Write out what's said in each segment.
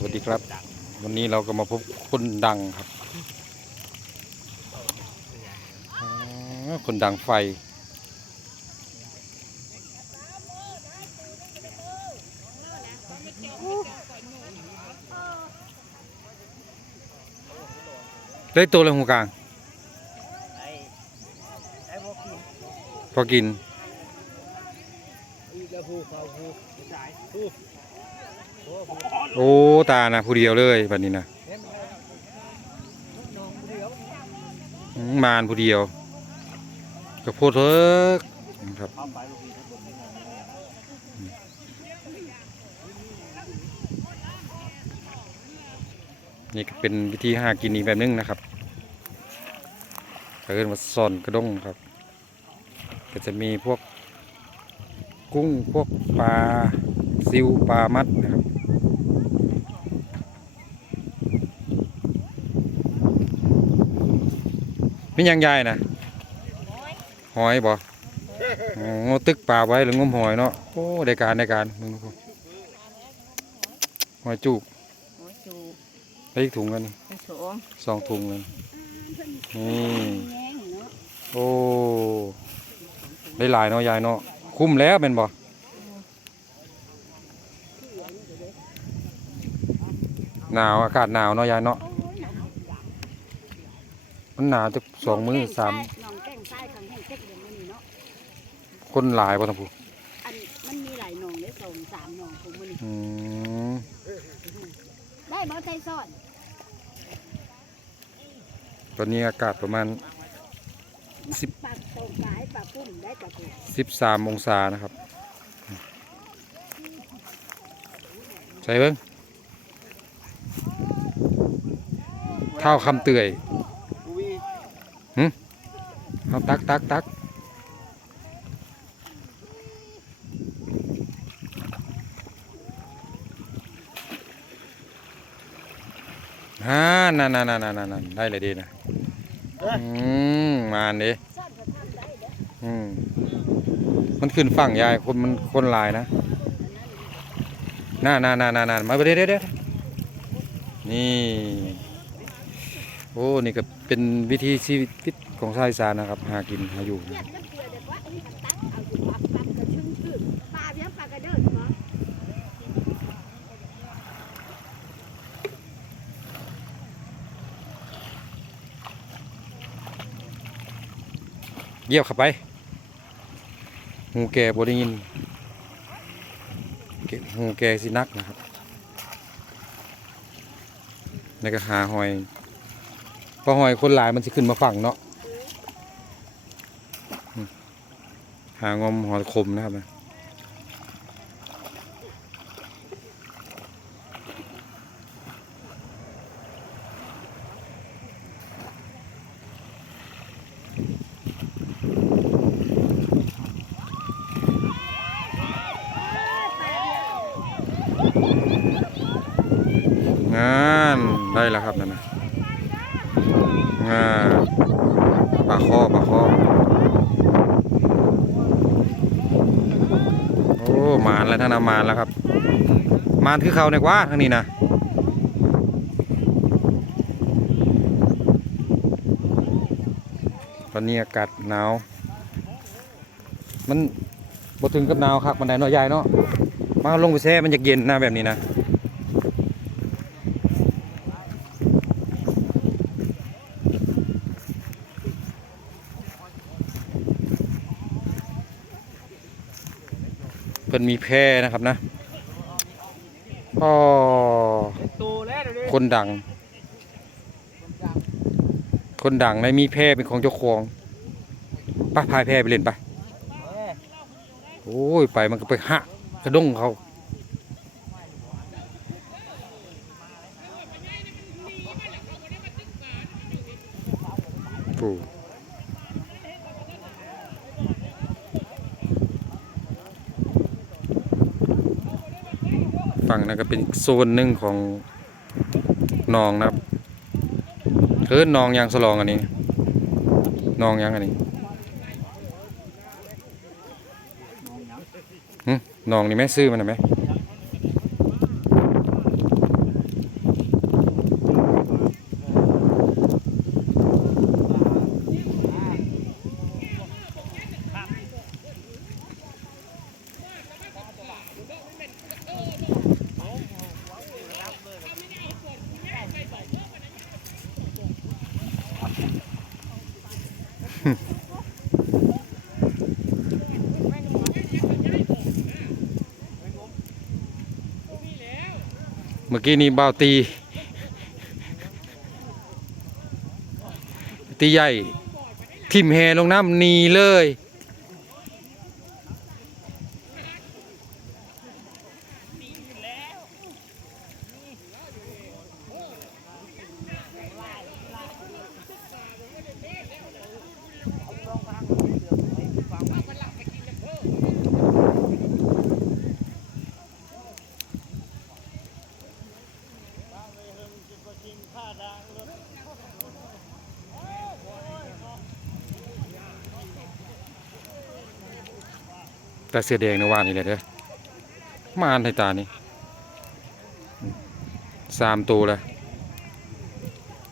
สวัสดีครับ วันนี้เราก็มาพบคนดังครับคนดังไฟ ได้ตัวเลยหูกลางไอ้ไอ้พวกกินพอกินอีกแล้วผู้เขาผู้สายผู้ โอ้ตานะผู้เดียวเลยแบบนี้นะมานผู้เดียวก็โพดเถอะครับเข้าไปลูกพี่ทุกคนนี่นะนี่ก็เป็นวิธีหากินอีกแบบนึงนะครับเขาเรียกว่าซ่อนกระด้งครับ ก็จะมีพวกกุ้งพวกปลาซิวปลามัดนะครับ มีหยังใหญ่นะหอยบ่อ๋อตึกปลาไว้หรืองมหอยเนาะโอ้ได้การได้การมึงดูหอยจุกโอ้ยจูไปอีกถุงกันนี่ไปสองสองถุงเลยนี่แง่งเนาะโอ้ได้หลายเนาะยายเนาะคุ้มแล้วเป็นบ่หนาวอากาศหนาวเนาะยายเนาะ มันหนาวจะสองมื้อสามน้องแก้งใต้ขังแห้งเจ็ดเดือนมื้อนี้เนาะคนหลายบ่ทั้งผู้อันมันมีหลายหนองได้สองสามหนองของมื้อนี้อืมได้บ่ใจซ่อนตอนนี้อากาศประมาณสิบปากตรงกายปากปุ้มได้ปากปุ้ม13องศานะครับ ใส่เบิ่งเท่าคำเตื่อยผู้วี เอาตักตักตักฮ่านั่นนั่นนั่นนั่นนั่นได้เลยดีนะอืมมาอันนี้ซ่อนก็ทำได้เด้ออืมมันขึ้นฝั่งยายคนมันคนหลายนะน่าน่าน่าน่าน่ามาเดี๋ยวเดี๋ยวเดี๋ยวนี่โโอ้นี่ก็เป็นวิธีชีวิตของชายสานนะครับหากินหาอยู่เยียบเข้าไปหูแก่บริยินหูแก่สินักนะครับแล้วก็หาหอย เพอหอยคนหลายมันจะขึ้นมาฝั่งเนาะหางอมหอยคมนะครับนะงานได้แล้วครับนั่นนะ งาปลาข้อปลาข้อโอ้มานแล้วท่านมานแล้วครับ มานคือเขาในกว่าทางนี้นะตอนนี้อากาศหนาว มันบ่ถึงกับหนาวครับมันไดเนาะยายเนาะมาลงไปแช่มันจะเย็นนะแบบนี้นะ นมีแพร่นะครับนะก็คนดัง คนดังในมีแพร่เป็นของเจ้าของป้าพายแพร่ไปเล่นไปเอ้ยโอ้ยไปมันก็ไปหะกระด้งเขาโฝั่งนะก็เป็นโซนหนึ่งของนองนะครับเออนองยางสลองอันนี้นองยางอันนี้นองนี่แม่ซื้อมันไหม เมื่อกี้นี่เบาตี ตีใหญ่ ทิ่มแหลงน้ำนีเลย แต่เสื้อแดงนะว่านี่เลยเด้อมาอันไทตานี่สามตัวเลย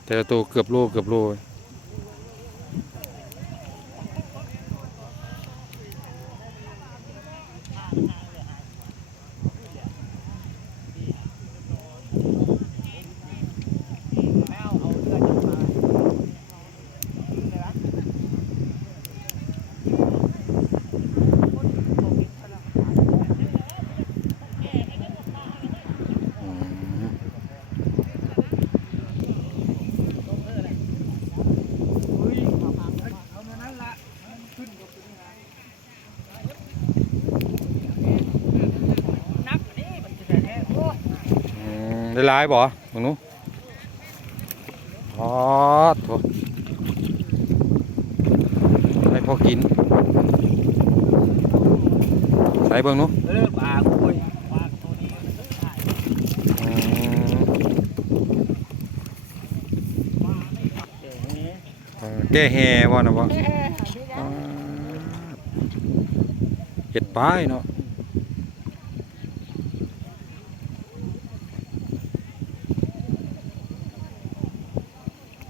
แต่ละตัวเกือบโลเกือบโลอืมอืม ได้หลายบ่มึงหนู้อ๋อโถให้พอกิน ใส่เบิ่งหนู้เออปลาคุยปลาตัวนี้อืมเออแก้แฮบ่นะบ่เออนี่นะอ่าเห็ดป้ายเนาะ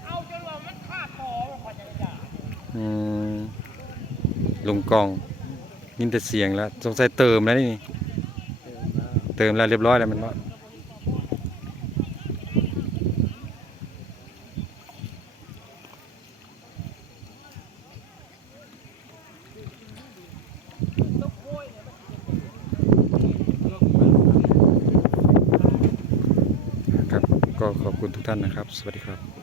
เอาจนว่ามันขาดคอมันขอจะจ่า อืม ลุงกองยินแต่เสียงแล้วสงสัยเติมแล้วนี่เติมแล้วเรียบร้อยแล้วมันว่าครับก็ขอบคุณทุกท่านนะครับ สวัสดีครับ